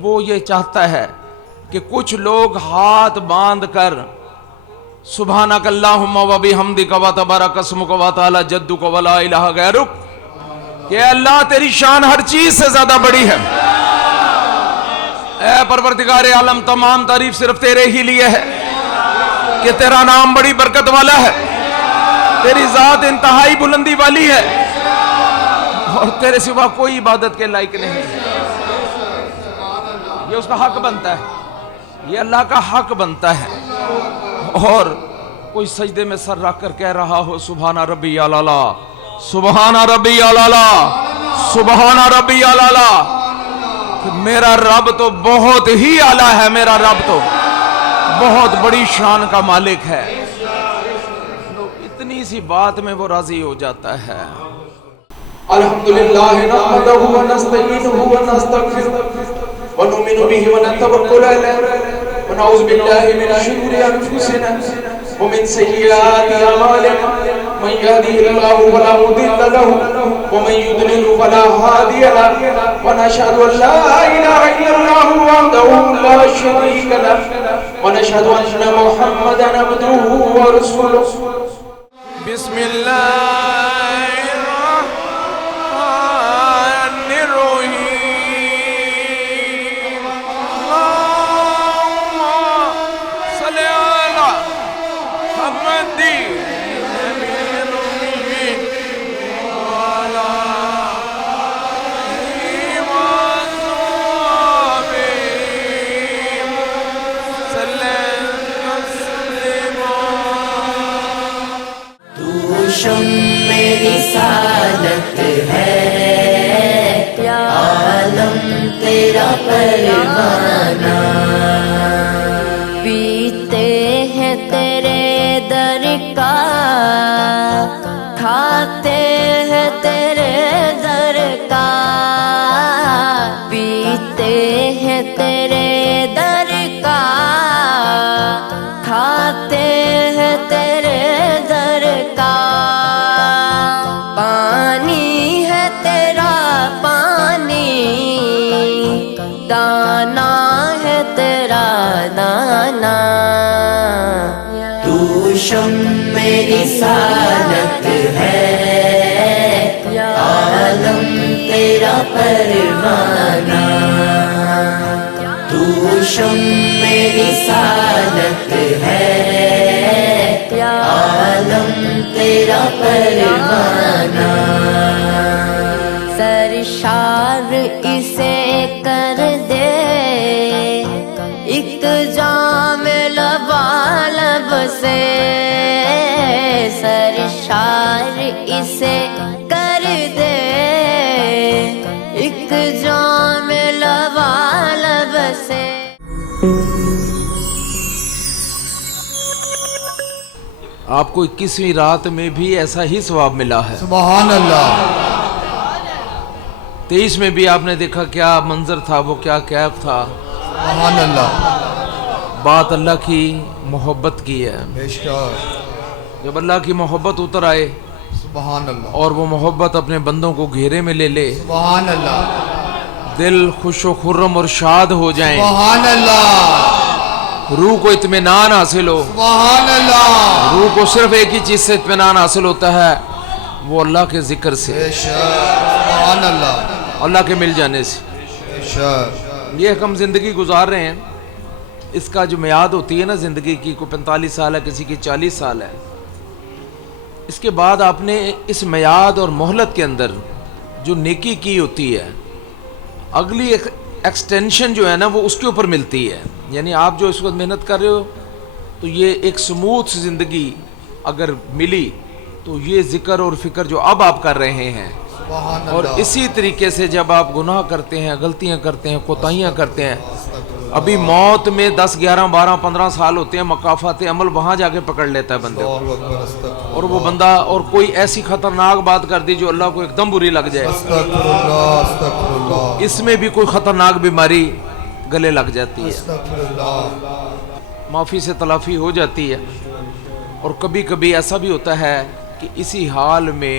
وہ یہ چاہتا ہے کہ کچھ لوگ ہاتھ باندھ کر سبحانک اللہم و بحمدک و تبارک اسمک و تعالی جدک و لا الہ غیرک، کہ اللہ تیری شان ہر چیز سے زیادہ بڑی ہے، اے پروردگار عالم تمام تعریف صرف تیرے ہی لیے ہے، کہ تیرا نام بڑی برکت والا ہے، تیری ذات انتہائی بلندی والی ہے، اور تیرے سوا کوئی عبادت کے لائق نہیں۔ یہ اس کا حق بنتا ہے، یہ اللہ کا حق بنتا ہے۔ اور کوئی سجدے میں سر رکھ کر کہہ رہا ہو سبحان ربی الاعلیٰ، سبحان ربی الاعلیٰ، سبحان ربی الاعلیٰ، کہ میرا رب تو بہت ہی اعلیٰ ہے، میرا رب تو بہت بڑی شان کا مالک ہے، تو اتنی سی بات میں وہ راضی ہو جاتا ہے۔ الحمدللہ نحمدہ ونستعینہ ونستغفرہ ونؤمن بہ ونتوکل علیہ ونعوذ باللہ من شرور انفسنا ومن سیئات اعمالنا من یهده اللہ فلا مضل له ومن یضلل فلا ہادی له ونشهد ان لا الہ الا اللہ وحدہ لا شریک له ونشهد ان محمدا عبدہ ورسولہ۔ بسم اللہ میری سعادت ہے یا عالم تیرا پروانہ، پیتے ہیں تیرے در کا، کھاتے ہیں تیرے در کا، پیتے ہیں تیرے در کا، کھاتے ہیں تیرے در کا، پانی ہے تیرا پانی، دانا ہے تیرا دانا، تو شم میری سعادت ہے یا عالم تیرا پروانہ، تو شم میری سعادت ہے یا عالم تیرا پروانہ، سرشار اسے کر دے ایک جام لبالب سے، سرشار اسے کر دے ایک جام لبالب سے۔ آپ کو 21ویں رات میں بھی ایسا ہی ثواب ملا ہے، سبحان اللہ۔ 23 میں بھی آپ نے دیکھا کیا منظر تھا، وہ کیا کیف تھا، سبحان اللہ، بات اللہ کی محبت کی ہے۔ بے شک، جب اللہ کی محبت اتر آئے سبحان اللہ، اور وہ محبت اپنے بندوں کو گھیرے میں لے لے، سبحان اللہ، دل خوش و خرم اور شاد ہو جائیں، سبحان اللہ، روح کو اطمینان حاصل ہو۔ سبحان اللہ، روح کو صرف ایک ہی چیز سے اطمینان حاصل ہوتا ہے، وہ اللہ کے ذکر سے، بے شک، سبحان اللہ، اللہ کے مل جانے سے۔ بے شک، یہ ہم زندگی گزار رہے ہیں، اس کا جو میعاد ہوتی ہے نا زندگی کی، کوئی 45 سال ہے، کسی کی 40 سال ہے، اس کے بعد آپ نے اس میعاد اور مہلت کے اندر جو نیکی کی ہوتی ہے، اگلی ایکسٹینشن جو ہے نا وہ اس کے اوپر ملتی ہے۔ یعنی آپ جو اس وقت محنت کر رہے ہو تو یہ ایک سموتھ زندگی اگر ملی تو یہ ذکر اور فکر جو اب آپ کر رہے ہیں، سبحان اور اللہ، اسی طریقے سے جب آپ گناہ کرتے ہیں، غلطیاں کرتے ہیں، کوتاہیاں کرتے ہیں، ابھی موت میں 10 11 12 15 سال ہوتے ہیں، مقافات عمل وہاں جا کے پکڑ لیتا ہے بندے کو، اللہ اکبر، استغفر اور وہ بندہ اور کوئی ایسی خطرناک بات کر دی جو اللہ کو ایک دم بری لگ جائے، اللہ، استغفر اللہ، اس میں بھی کوئی خطرناک بیماری گلے لگ جاتی ہے، استغفر اللہ، معافی سے تلافی ہو جاتی ہے۔ اور کبھی کبھی ایسا بھی ہوتا ہے کہ اسی حال میں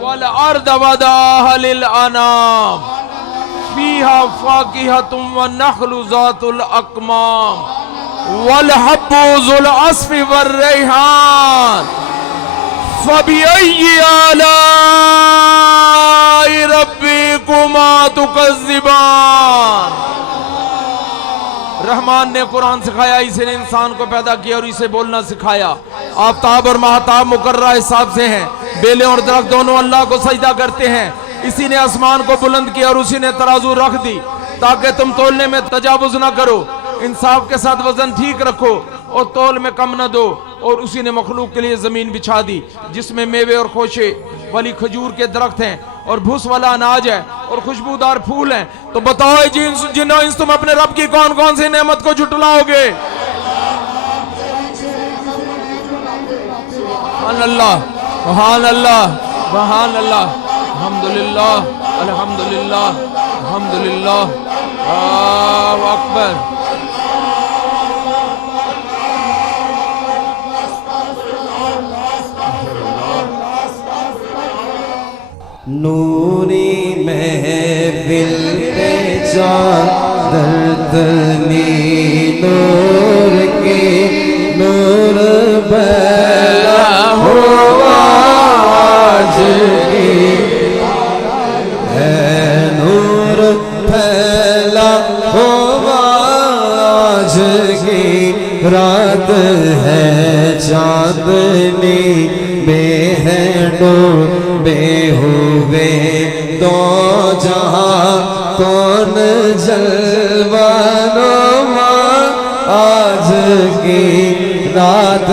والارض وضعها للانام فيها فاكهة والنخل ذات الاكمام والحب ذو العصف والريحان فبأي آلاء ربكما تكذبان. رحمان نے قرآن سکھایا، اسے نے انسان کو پیدا کیا اور اسے بولنا سکھایا. آفتاب اور مہتاب مقررہ حساب سے ہیں، بیلے اور درخت دونوں اللہ کو سجدہ کرتے ہیں. اسی نے آسمان کو بلند کیا اور اسی نے ترازو رکھ دی تاکہ تم تولنے میں تجاوز نہ کرو. انصاف کے ساتھ وزن ٹھیک رکھو اور تول میں کم نہ دو. اور اسی نے مخلوق کے لیے زمین بچھا دی جس میں میوے اور خوشے والی کھجور کے درخت ہیں اور بھوس والا اناج ہے اور خوشبودار پھول ہیں. تو بتاؤ جنوں انس تم اپنے رب کی کون کون سی نعمت کو جھٹلاؤ گے؟ سبحان اللہ، سبحان اللہ، سبحان اللہ، الحمدللہ، الحمدللہ، الحمدللہ، اللہ اکبر. نوری محفل پہ چادر تنی نور کی نور پھیلا ہو آج کی ہے، نور پھیلا ہو آج کی رات ہے، چاندنی میں ہے ڈوبے ہوئے دو جہاں، کون جلوہ نما آج کی رات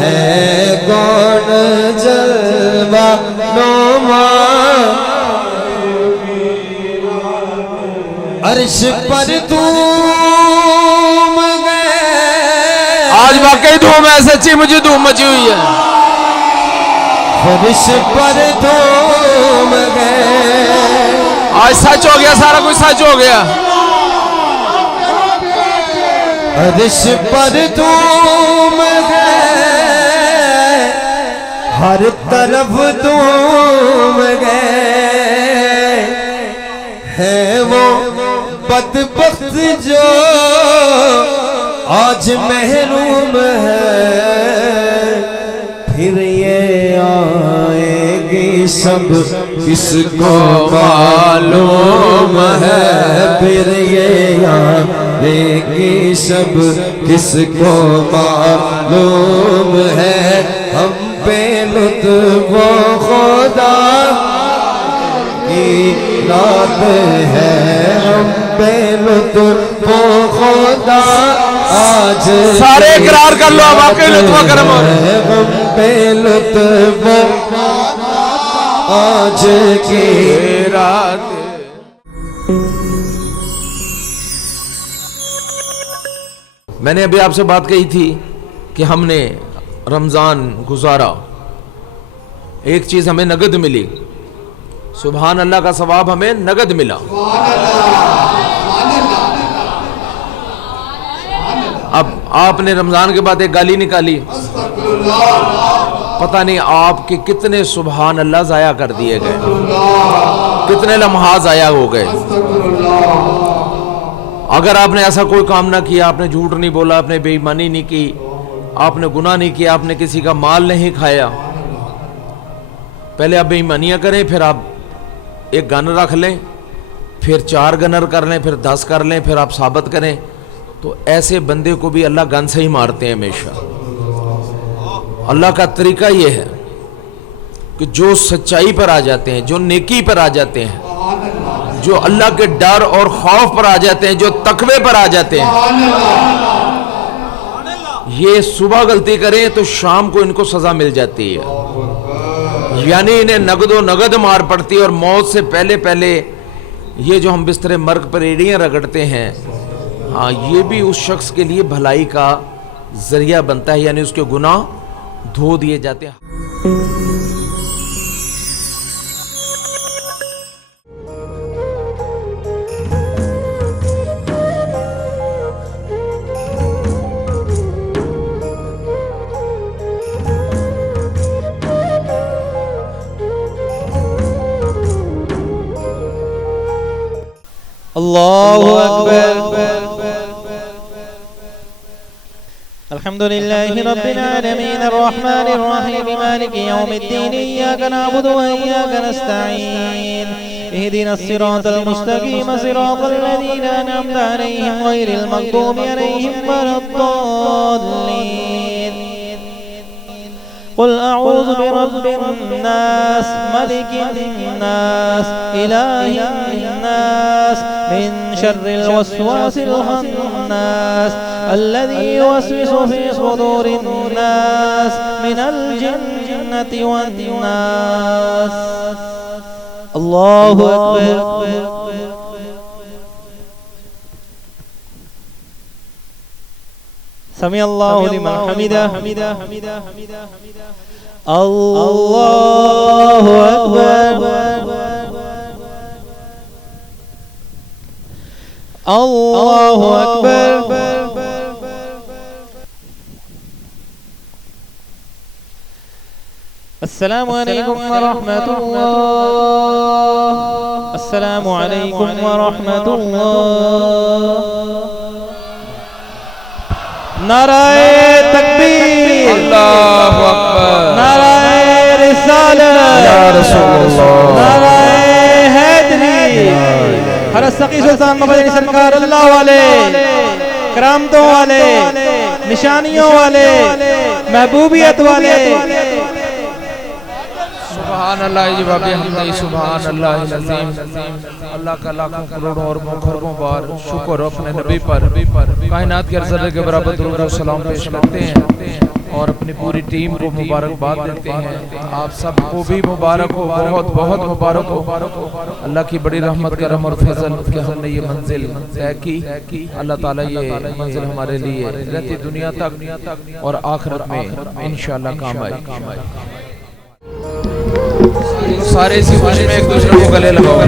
ہے، کون جلوہ نما. عرش پر تم گئے، آج واقعی دھوم ہے، سچی مجھے دھوم مچی ہوئی ہے. فرش پر تم گئے، آج سچ ہو گیا، سارا کچھ سچ ہو گیا. عرش پر تم گئے، ہر طرف تم گئے، ہے وہ بدبخت جو آج محروم ہے، پھر یہ آئے گی سب کس کو معلوم ہے، پھر یہ آئے گی سب کس کو معلوم ہے. ہم پہ لطف و خدا کی رات ہے، ہم پہ لطف و خدا آج سارے اقرار کر لو اب آپ کے لطف و کرم ہو رہے ہیں. ہم پہ لطف آج کی رات. میں نے ابھی آپ سے بات کہی تھی کہ ہم نے رمضان گزارا، ایک چیز ہمیں نگد ملی، سبحان اللہ کا ثواب ہمیں نگد ملا. اب آپ نے رمضان کے بعد ایک گالی نکالی، پتہ نہیں آپ کے کتنے سبحان اللہ ضائع کر دیے گئے، کتنے لمحات ضائع ہو گئے. اگر آپ نے ایسا کوئی کام نہ کیا، آپ نے جھوٹ نہیں بولا، آپ نے بے ایمانی نہیں کی، آپ نے گناہ نہیں کیا، آپ نے کسی کا مال نہیں کھایا، پہلے آپ بے ایمانیاں کریں، پھر آپ ایک گن رکھ لیں، پھر 4 گنر کر لیں، پھر 10 کر لیں، پھر آپ ثابت کریں، تو ایسے بندے کو بھی اللہ گن سے ہی مارتے ہیں ہمیشہ. اللہ کا طریقہ یہ ہے کہ جو سچائی پر آ جاتے ہیں، جو نیکی پر آ جاتے ہیں، جو اللہ کے ڈر اور خوف پر آ جاتے ہیں، جو تقوی پر آ جاتے ہیں، یہ صبح غلطی کریں تو شام کو ان کو سزا مل جاتی ہے. یعنی انہیں نگد و نگد مار پڑتی ہے، اور موت سے پہلے پہلے یہ جو ہم بستر مرگ پر ایڑیاں رگڑتے ہیں، ہاں یہ بھی اس شخص کے لیے بھلائی کا ذریعہ بنتا ہے، یعنی اس کے گناہ دھو دیے جاتے ہیں. اللہ اکبر. الحمد لله رب العالمين الرحمن الرحيم مالك يوم الدين إياك نعبد وإياك نستعين اهدنا الصراط المستقيم صراط الذين أنعمت عليهم غير المغضوب عليهم ولا الضالين. قل أعوذ برب الناس ملك الناس إله الناس من شر الوسواس الخناس الذي يوسوس في صدور الناس من الجنة والناس. الله أكبر. سمع الله لمن حمده. الله أكبر. الله أكبر. السلام عليكم ورحمة الله. السلام عليكم ورحمة الله. نعرہ تکبیر. اللہ اکبر. نعرہ رسالت. یا رسول اللہ. نعرہ حیدری. حضرت سقی سلطان مبارک سرکار اللہ والے، کرامتوں والے، نشانیوں والے، محبوبیت والے. سبحان اللہ جی بابی حمدی. سبحان اللہ العظیم. اللہ کا لاکھوں کروڑوں اور مکھربوں بار شکر اپنے نبی پر کائنات کے ذرے کے برابر درود و سلام پیش کرتے ہیں اور اپنی پوری ٹیم کو مبارکباد دیتے ہیں. آپ سب کو بھی مبارک ہو، بہت بہت مبارک ہو. اللہ کی بڑی رحمت کرم اور فضل کہ ہم نے یہ منزل طے کی. اللہ تعالیٰ یہ منزل ہمارے لیے رہتی دنیا تک اور آخرت میں انشاءاللہ کام آئے. سارے اسی خوشی میں ایک دوسرے کو گلے لگاؤ.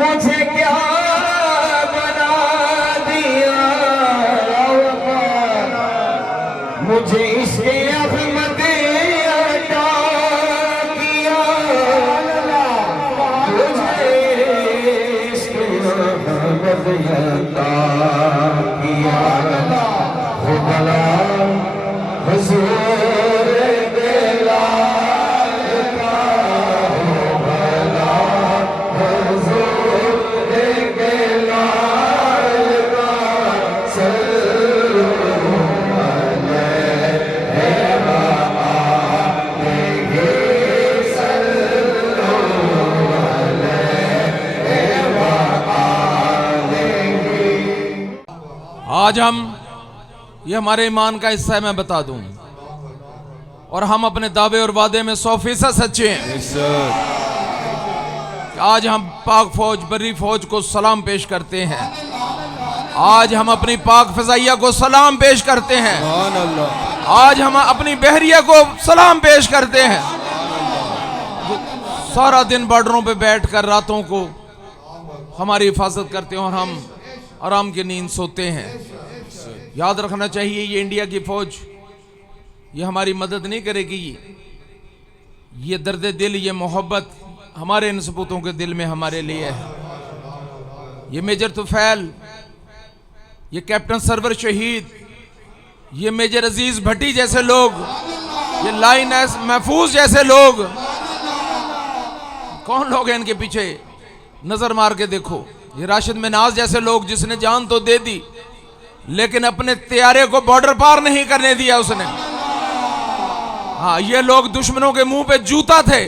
مجھے کیا بنا دیا، مجھے اس کے عظمت عطا کیا، مجھے اس کے عظمت عطا کیا. خدا حضور آج ہم یہ ہمارے ایمان کا حصہ ہے، میں بتا دوں، اور ہم اپنے دعوے اور وعدے میں 100% سچے ہیں. آج ہم پاک فوج، بری فوج کو سلام پیش کرتے ہیں. آج ہم اپنی پاک فضائیہ کو سلام پیش کرتے ہیں. آج ہم اپنی بحریہ کو سلام پیش کرتے ہیں. سارا دن بارڈروں پہ بیٹھ کر راتوں کو ہماری حفاظت کرتے ہیں اور ہم آرام کی نیند سوتے ہیں. یاد رکھنا چاہیے یہ انڈیا کی فوج یہ ہماری مدد نہیں کرے گی. یہ درد دل، یہ محبت ہمارے ان سپوتوں کے دل میں ہمارے لیے ہے. یہ میجر طفیل، یہ کیپٹن سرور شہید، یہ میجر عزیز بھٹی جیسے لوگ، یہ لائن ایس محفوظ جیسے لوگ، کون لوگ ہیں ان کے پیچھے؟ نظر مار کے دیکھو. یہ راشد مناز جیسے لوگ جس نے جان تو دے دی لیکن اپنے طیارے کو بارڈر پار نہیں کرنے دیا اس نے. ہاں، یہ لوگ دشمنوں کے منہ پہ جوتا تھے.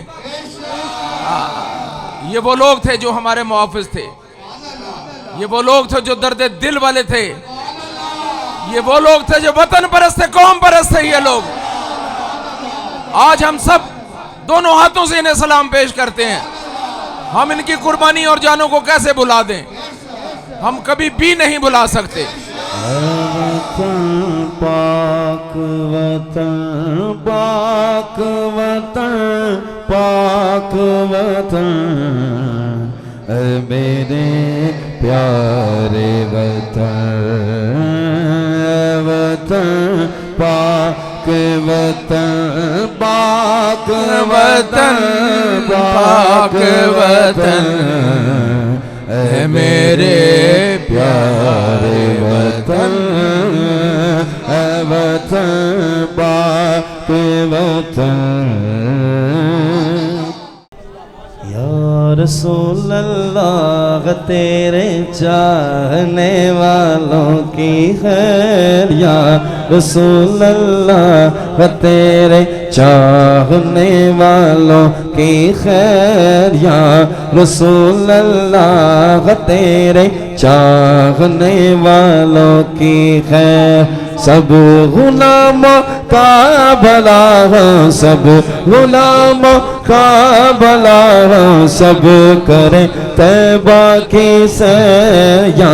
یہ وہ لوگ تھے جو ہمارے محافظ تھے. یہ وہ لوگ تھے جو درد دل والے تھے. یہ وہ لوگ تھے جو وطن پرست تھے، قوم پرست تھے. یہ لوگ آج ہم سب دونوں ہاتھوں سے انہیں سلام پیش کرتے ہیں. ہم ان کی قربانی اور جانوں کو کیسے بلا دیں؟ ہم کبھی بھی نہیں بلا سکتے. وطن پاک وطن پاک وطن پاک وطن اے میرے پیارے وطن وطن پاک وطن پاک وطن پاک وطن اے میرے پیارے وطن اے وطن پاک وطن. یا رسول اللہ تیرے چاہنے والوں کی خیر یا رسول اللہ تیرے چاہنے والوں کی خیر یا رسول اللہ تیرے چاہنے والوں کی خیر. سب غلاموں کا بھلا ہو سب غلاموں کا بھلا ہو سب کرے طیبہ کی سیر یا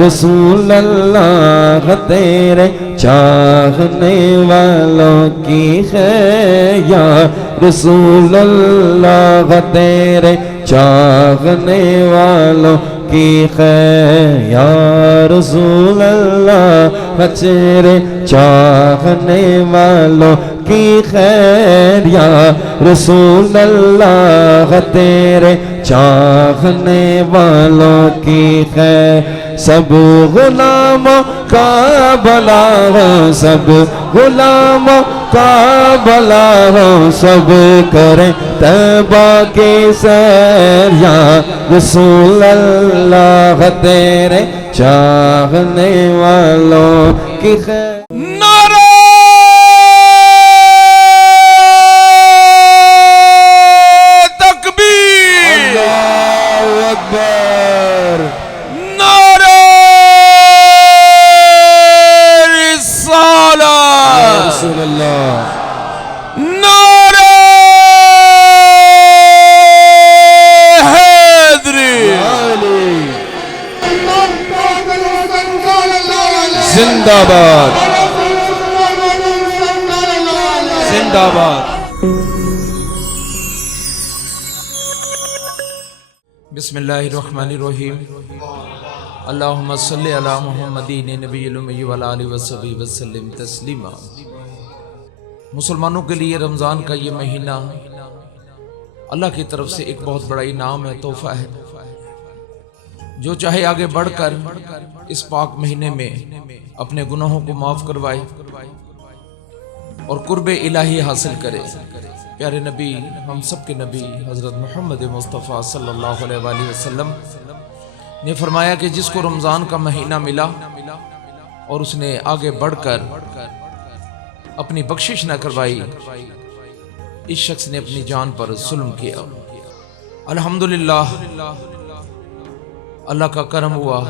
رسول اللہ تیرے چاہنے والوں کی خیر یا رسول اللہ تیرے چاہنے والوں کی خیر یا رسول اللہ تیرے چاہنے والوں کی خیر یا رسول اللہ تیرے چاہنے والوں کی خیر. سب غلاموں کا بھلا ہو سب غلاموں کا بھلا ہو سب کریں طیبہ کی سیر یا رسول اللہ تیرے چاہنے والوں کی خیر. نعرہ تکبیر اللہ اکبر. نعرہ رسالت رسول اللہ. نعرہ حیدری زندہ باد زندہ باد. بسم اللہ الرحمن الرحیم. اللہم صلی علی محمدین نبی الامی وعلی آلہ وصحبہ وسلم تسلیما. مسلمانوں کے لیے رمضان کا یہ مہینہ اللہ کی طرف سے ایک بہت بڑا انعام ہے، تحفہ ہے. جو چاہے آگے بڑھ کر اس پاک مہینے میں اپنے گناہوں کو معاف کروائے اور قرب الہی حاصل کرے. پیارے نبی، ہم سب کے نبی حضرت محمد مصطفیٰ صلی اللہ علیہ وآلہ وسلم نے فرمایا کہ جس کو رمضان کا مہینہ ملا اور اس نے آگے بڑھ کر اپنی بخشش نہ کروائی، اس شخص نے اپنی جان پر ظلم کیا. الحمدللہ اللہ کا کرم ہوا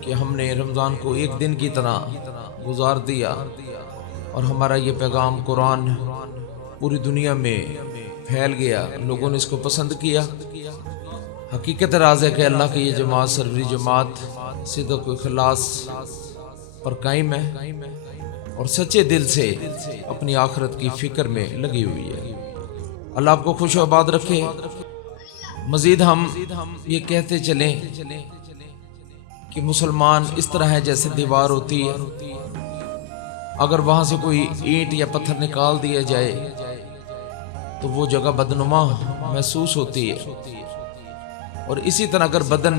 کہ ہم نے رمضان کو ایک دن کی طرح گزار دیا اور ہمارا یہ پیغام قرآن پوری دنیا میں پھیل گیا. لوگوں نے اس کو پسند کیا. حقیقت راز ہے کہ اللہ کی یہ جماعت سروری جماعت صدق و اخلاص پر قائم ہے اور سچے دل سے اپنی آخرت کی فکر میں لگی ہوئی ہے. اللہ آپ کو خوش و آباد رکھے. مزید ہم یہ کہتے چلیں کہ مسلمان اس طرح ہے جیسے دیوار ہوتی ہے، اگر وہاں سے کوئی اینٹ یا پتھر نکال دیا جائے تو وہ جگہ بدنما محسوس ہوتی ہے. اور اسی طرح اگر بدن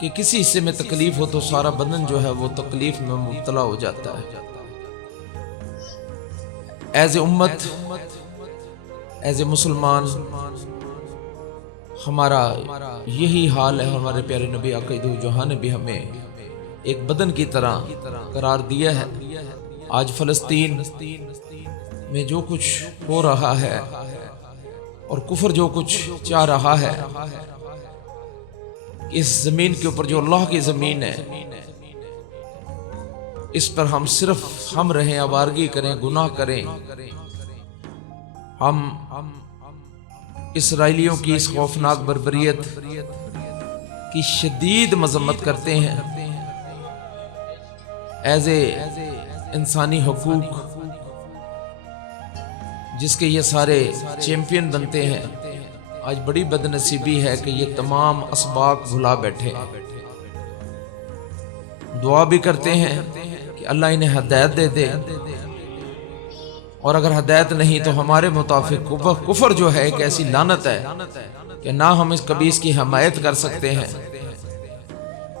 کے کسی حصے میں تکلیف ہو تو سارا بدن جو ہے وہ تکلیف میں مبتلا ہو جاتا ہے. ایز اے امت، ایز اے مسلمان ہمارا یہی حال ہے. ہمارے پیارے نبی عقید و جہاں نے بھی ہمیں ایک بدن کی طرح قرار دیا ہے. آج فلسطین میں جو کچھ ہو رہا ہے اور کفر جو کچھ چاہ رہا ہے، اس زمین کے اوپر جو اللہ کی زمین ہے اس پر ہم صرف ہم رہیں، آوارگی کریں، گناہ کریں، ہم اسرائیلیوں کی اس خوفناک بربریت کی شدید مذمت کرتے ہیں ایز اے انسانی حقوق جس کے یہ سارے چیمپئن بنتے ہیں. آج بڑی بدنصیبی ہے کہ یہ تمام اسباق بھلا بیٹھے. دعا بھی کرتے ہیں کہ اللہ انہیں ہدایت دے دے، اور اگر ہدایت نہیں تو ہمارے مطابق کفر جو ہے ایک ایسی لعنت ہے کہ نہ ہم کبھی اس کی حمایت کر سکتے ہیں.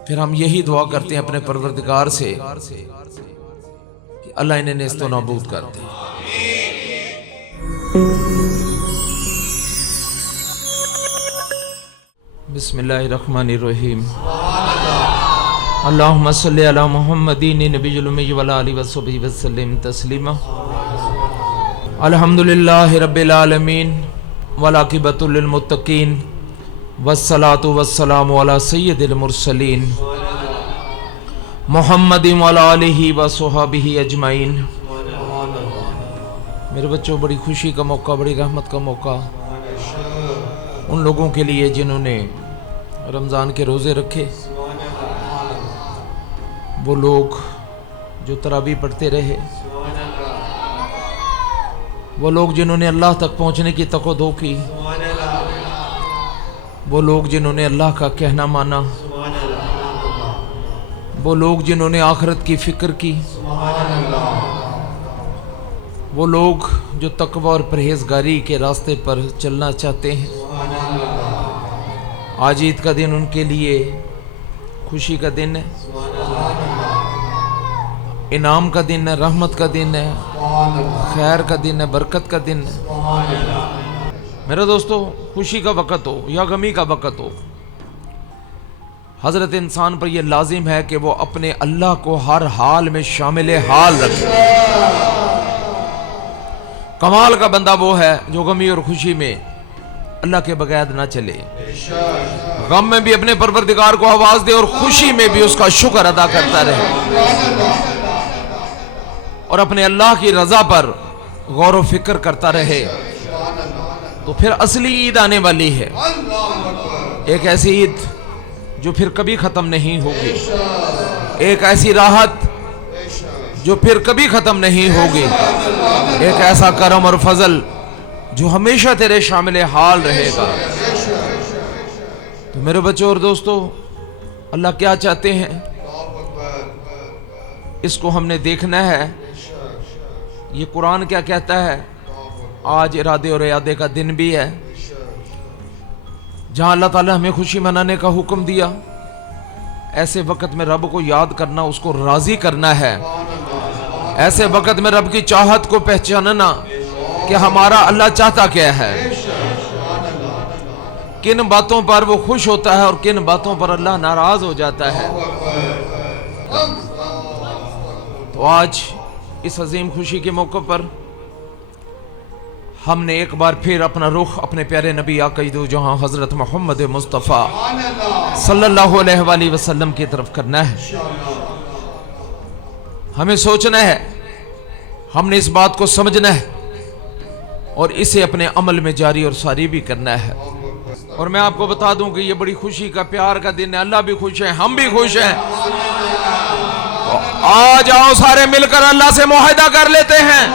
پھر ہم یہی دعا کرتے ہیں اپنے پروردگار سے کہ اللہ انہیں نیست و نابود کر دے. بسم اللہ الرحمن الرحیم. اللہم صلی علی محمدین نبی الامی وعلی آلہ وصحبہ وسلم تسلیما. الحمدللہ رب العالمین والعاقبۃ للمتقین والصلاۃ والسلام علی سید المرسلین محمد وعلی آلہ وصحبہ اجمعین. میرے بچوں، بڑی خوشی کا موقع، بڑی رحمت کا موقع ان لوگوں کے لیے جنہوں نے رمضان کے روزے رکھے، وہ لوگ جو تراویح پڑھتے رہے، وہ لوگ جنہوں نے اللہ تک پہنچنے کی تک و دو کی، وہ لوگ جنہوں نے اللہ کا کہنا مانا، وہ لوگ جنہوں نے آخرت کی فکر کی، وہ لوگ جو تقوی اور پرہیزگاری کے راستے پر چلنا چاہتے ہیں. آج عید کا دن ان کے لیے خوشی کا دن ہے، انعام کا دن ہے، رحمت کا دن ہے، خیر کا دن ہے، برکت کا دن ہے. میرے دوستو، خوشی کا وقت ہو یا غمی کا وقت ہو، حضرت انسان پر یہ لازم ہے کہ وہ اپنے اللہ کو ہر حال میں شامل حال رکھے. کمال کا بندہ وہ ہے جو غمی اور خوشی میں اللہ کے بغیر نہ چلے، غم میں بھی اپنے پروردگار کو آواز دے اور خوشی میں بھی اس کا شکر ادا کرتا رہے، اور اپنے اللہ کی رضا پر غور و فکر کرتا رہے. تو پھر اصلی عید آنے والی ہے، ایک ایسی عید جو پھر کبھی ختم نہیں ہوگی، ایک ایسی راحت جو پھر کبھی ختم نہیں ہوگی، ایک ایسا کرم اور فضل جو ہمیشہ تیرے شامل حال رہے گا. تو میرے بچوں اور دوستو، اللہ کیا چاہتے ہیں اس کو ہم نے دیکھنا ہے. یہ قرآن کیا کہتا ہے؟ آج ارادے اور اعادے کا دن بھی ہے، جہاں اللہ تعالیٰ ہمیں خوشی منانے کا حکم دیا. ایسے وقت میں رب کو یاد کرنا، اس کو راضی کرنا ہے. ایسے وقت میں رب کی چاہت کو پہچاننا کہ ہمارا اللہ چاہتا کیا ہے، کن باتوں پر وہ خوش ہوتا ہے اور کن باتوں پر اللہ ناراض ہو جاتا ہے. تو آج اس عظیم خوشی کے موقع پر ہم نے ایک بار پھر اپنا رخ اپنے پیارے نبی آقا دو جہاں حضرت محمد مصطفیٰ صلی اللہ علیہ وآلہ وسلم کی طرف کرنا ہے. ہمیں سوچنا ہے، ہم نے اس بات کو سمجھنا ہے اور اسے اپنے عمل میں جاری اور ساری بھی کرنا ہے. اور میں آپ کو بتا دوں کہ یہ بڑی خوشی کا، پیار کا دن ہے. اللہ بھی خوش ہے، ہم بھی خوش ہیں. آج آؤ سارے مل کر اللہ سے معاہدہ کر لیتے ہیں.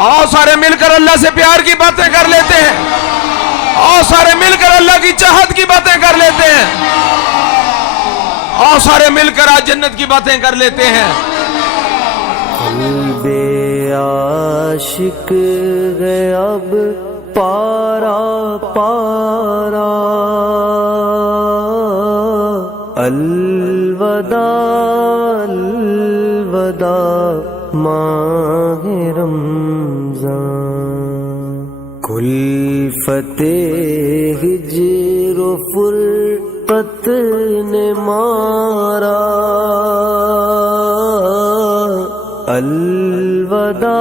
آؤ سارے مل کر اللہ سے پیار کی باتیں کر لیتے ہیں. آؤ سارے مل کر اللہ کی چاہت کی باتیں کر لیتے ہیں. آؤ سارے مل کر آج جنت کی باتیں کر لیتے ہیں. قلب عاشق ہے اب پارا پارا، الوداع الوداع ماہ رمضان. کلفت ہجر و فرقت نے مارا، الوداع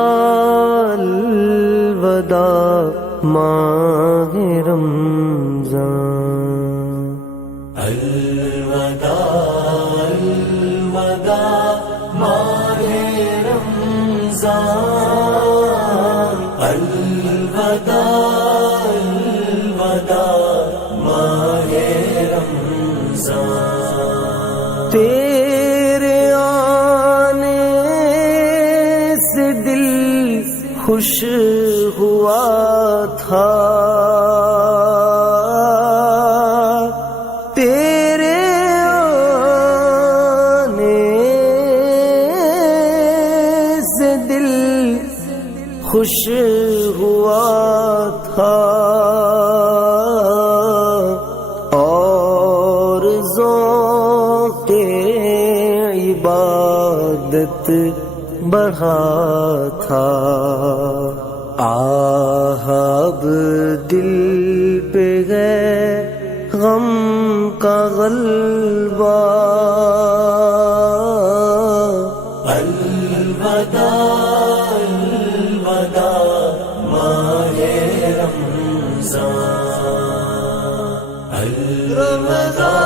الوداع ماہ رمضان. الوداع الوداع ماہ رمضان، الوداع تیرے آنے سے دل خوش ہوا تھا، تیرے آنے سے دل خوش ہوا تھا، اور ذوق عبادت بڑھا تھا۔ آہ اب دل پہ ہے غم کا غلبہ، الوداع الوداع ماہ رمضان، الوداع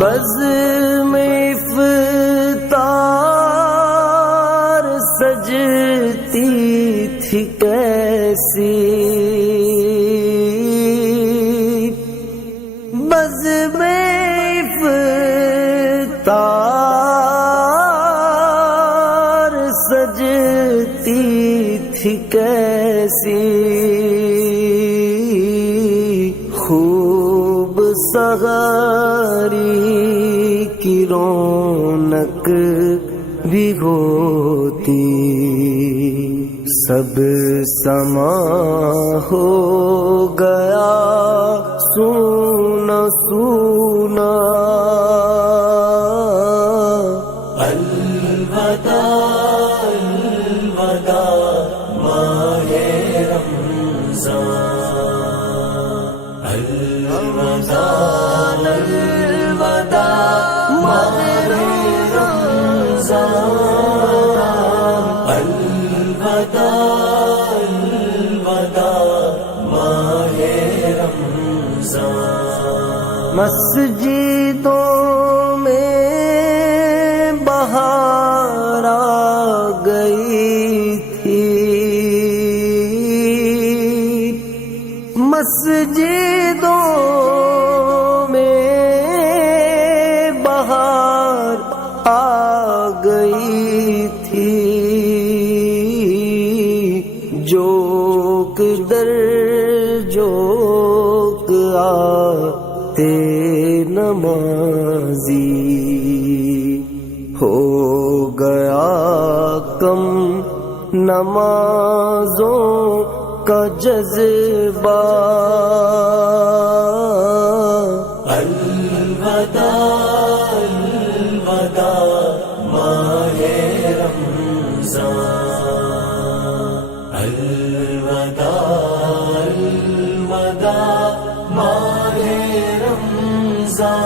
بزم افطار سجتی تھی کیسی، بزم افطار سجتی تھی کیسی، خوب سحری کی رونق بھی ہوتی، سب سما ہو گیا سونا سونا، الوداع الوداع ماہ رمضان، الوداع الوداع ماہ رمضان، الوداع الوداع ماہ رمضان۔ مسجدوں میں بہار آ گئی تھی، مسجدوں میں بہار آ گئی تھی، جوک در جوک آتے نمازی، ہو گیا کم نمازوں کا جذبہ، الوداع الوداع ماہ رمضان، الوداع الوداع ماہ رمضان،